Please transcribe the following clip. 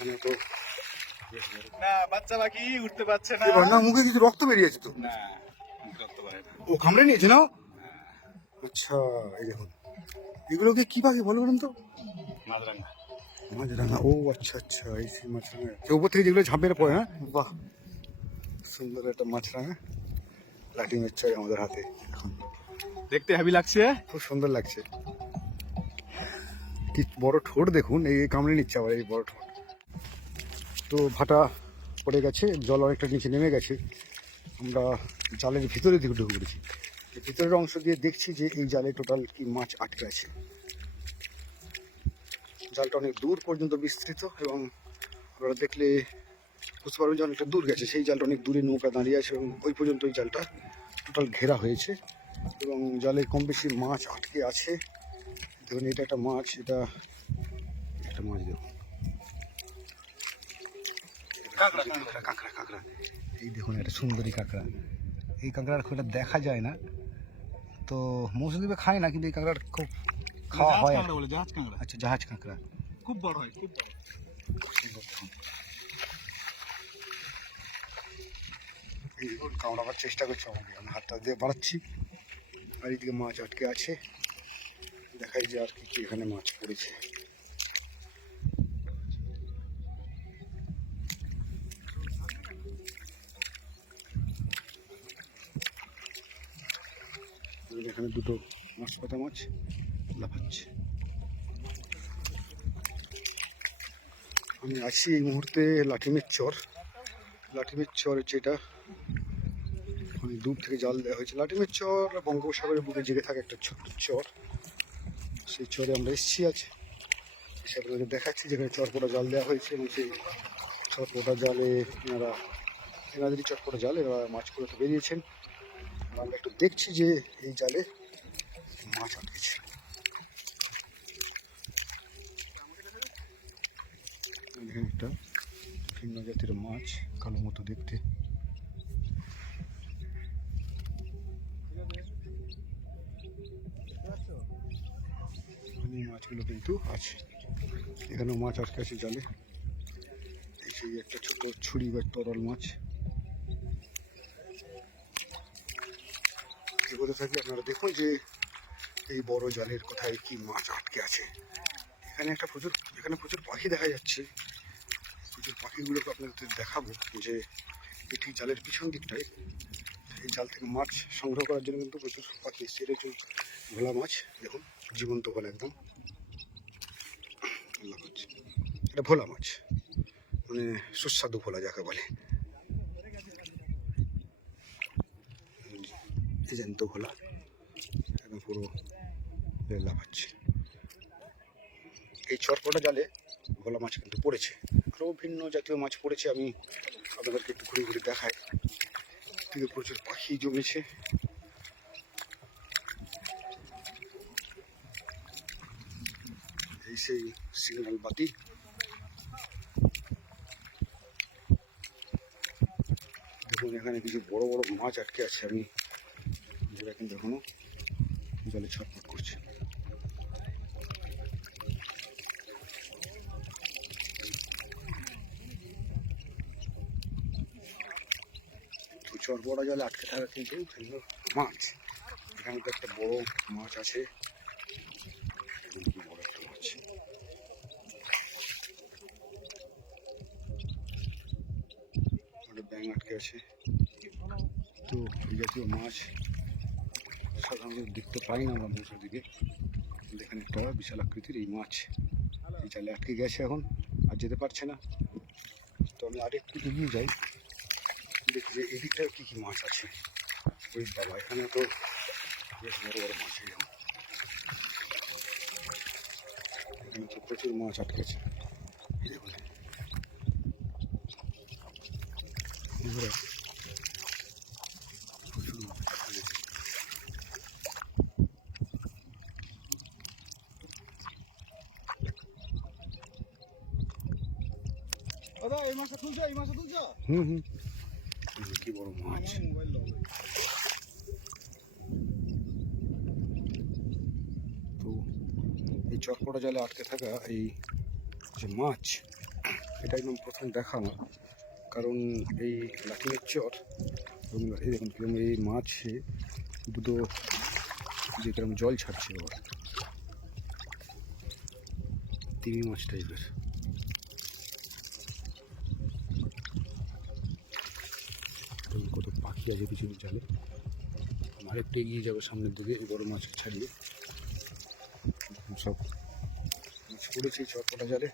এখানে তো না বাচ্চা উঠতে পারছে না। এবার না মুখে কিছু রক্ত বেরিয়েছে তো। না পারে ও কামড়ে নিয়েছে না আচ্ছা এই দেখুন। এগুলোকে কি পাখি বলো বলুন তো? মাছরাঙা। মাছরাঙা ও আচ্ছা আচ্ছা এই সেই মাছরাঙা। উপর থেকে যেগুলো ঝাঁপিয়ে পড়ে হ্যাঁ? বাহ সুন্দর একটা মাছরাঙা। লাঠি মেচ্ছাই আমাদের হাতে এখন। দেখতে হেভি লাগছে? খুব সুন্দর লাগছে। কি বড় ঠোঁট দেখুন এই কামড়ে নিচ্ছে আবার এই বড় ঠোঁট। তো ভাটা পড়ে গেছে, জল অনেকটা নিচে নেমে গেছে। আমরা জালের ভিতরে দিকে ঢুকে পড়েছি। ভিতরের অংশ দিয়ে দেখছি যে এই জালে টোটাল কি মাছ আটকে আছে। জালটা অনেক দূর পর্যন্ত বিস্তৃত এবং আপনারা দেখলে বুঝতে পারবেন যে অনেকটা দূর গেছে। সেই জালটা অনেক দূরে নৌকা দাঁড়িয়ে আছে এবং ওই পর্যন্ত ওই জালটা টোটাল ঘেরা হয়েছে এবং জালে কম বেশি মাছ আটকে আছে। দেখুন, এটা একটা মাছ, এটা একটা মাছ দেখুন। কাঁকড়া, কাঁকড়া কাঁকড়া এই দেখুন একটা সুন্দরী কাঁকড়া। এই কাঁকড়ার খুব একটা দেখা যায় না। তো মৌসুমীপে খায় না কিন্তু এই কাঁকড়ার খুব খাওয়া হয়। জাহাজ কাঁকড়া? আচ্ছা জাহাজ কাঁকড়া। খুব বড় হয় খুব বড়। কামড়াবার চেষ্টা করছে আমাকে। আমি হাতটা দিয়ে বাড়াচ্ছি। আর এইদিকে মাছ আটকে আছে। দেখাই যে আর কি কি এখানে মাছ পড়েছে। এখানে দুটো মাছ পাতা মাছ লাফাচ্ছে। আমি আছি এই মুহূর্তে লাঠিমের চর। লাঠিমের চর যেটা অনেক দূর থেকে জাল দেওয়া হয়েছে। লাঠিমের চর বঙ্গোপসাগরের বুকে জেগে থাকে একটা ছোট্ট চর। সেই চরে আমরা এসেছি আজ। এসে দেখাচ্ছি যেখানে চরপোটা জাল দেওয়া হয়েছে এবং সেই চরপোটা জালে এনারা, এনাদেরই চটপটা জাল, এরা মাছ করে তো বেরিয়েছেন। আমরা একটু দেখছি যে এই জালে মাছ আটকেছে। একটা ভিন্ন জাতের মাছ, কালো মতো দেখতে। মাছগুলো কিন্তু আছে। এখানেও মাছ আটকে আছে জালে। এই একটা ছোট ছুরি বা তরল মাছ। এগোতে থাকলে আপনারা দেখুন যে এই বড় জালের কোথায় কি মাছ আটকে আছে। এখানে একটা প্রচুর, এখানে প্রচুর পাখি দেখা যাচ্ছে। প্রচুর পাখিগুলোকে আপনাদের দেখাবো যে এটি জালের পিছন দিকটায়। এই জাল থেকে মাছ সংগ্রহ করার জন্য কিন্তু প্রচুর পাখি এসছে। এটা হচ্ছে ভোলা মাছ, দেখুন, জীবন্ত ভোলা একদম এটা ভোলা মাছ। মানে সুস্বাদু ভোলা যাকে বলে। এই জ্যান্ত ভোলা একদম পুরো লাফাচ্ছে এই চরপটা জালে ভোলা মাছ কিন্তু পড়েছে। আরও ভিন্ন জাতীয় মাছ পড়েছে, আমি আপনাদেরকে একটু ঘুরে ঘুরে দেখাই। থেকে প্রচুর পাখি জমেছে। এই সেই সিগন্যাল বাতি। দেখুন, এখানে কিছু বড় বড় মাছ আটকে আছে। আমি যেটা কিন্তু জলে ছটফট করছে। চরবড়া জলে আটকে থাকা কিন্তু মাছ। এখানে তো একটা বড় মাছ আছে। বড় একটা মাছ। ব্যাং আটকে আছে। তো এই জাতীয় মাছ সাধারণত দেখতে পাই না আমরা মৌসুর দিকে। এখানে একটা বিশাল আকৃতির এই মাছ। এই জালে আটকে গেছে এখন, আর যেতে পারছে না। তো আমি আরেকটু এগিয়ে যাই। দেখি যে এদিকটা কী কী মাছ আছে। ওই বাবা, এখানে তো বেশ বড় বড় মাছ এখানে। তো প্রচুর মাছ আটকেছে। এই দেখুন বন্ধুরা, প্রচুর মাছ আটকেছে। দাদা এই মাছটা তুলছো এই মাছটা তুলছো হুম হুম। কি বড় মাছ। তো এই চটপটা জলে আটকে থাকা এই যে মাছ এটা একদম প্রথম দেখা আমার কারণ এই লাঠিমের চর এবং এই দেখুন কীরকম এই মাছে দুটো যে কীরকম জল ছাড়ছে আবার তিমি মাছ টাইপের দেখুন কত কিছু আছে কিছু জালে আরেকটু এগিয়ে যাবে সামনের দিকে বড় মাছ ছাড়িয়ে। সব মাছ পড়েছে চরকটা জালে।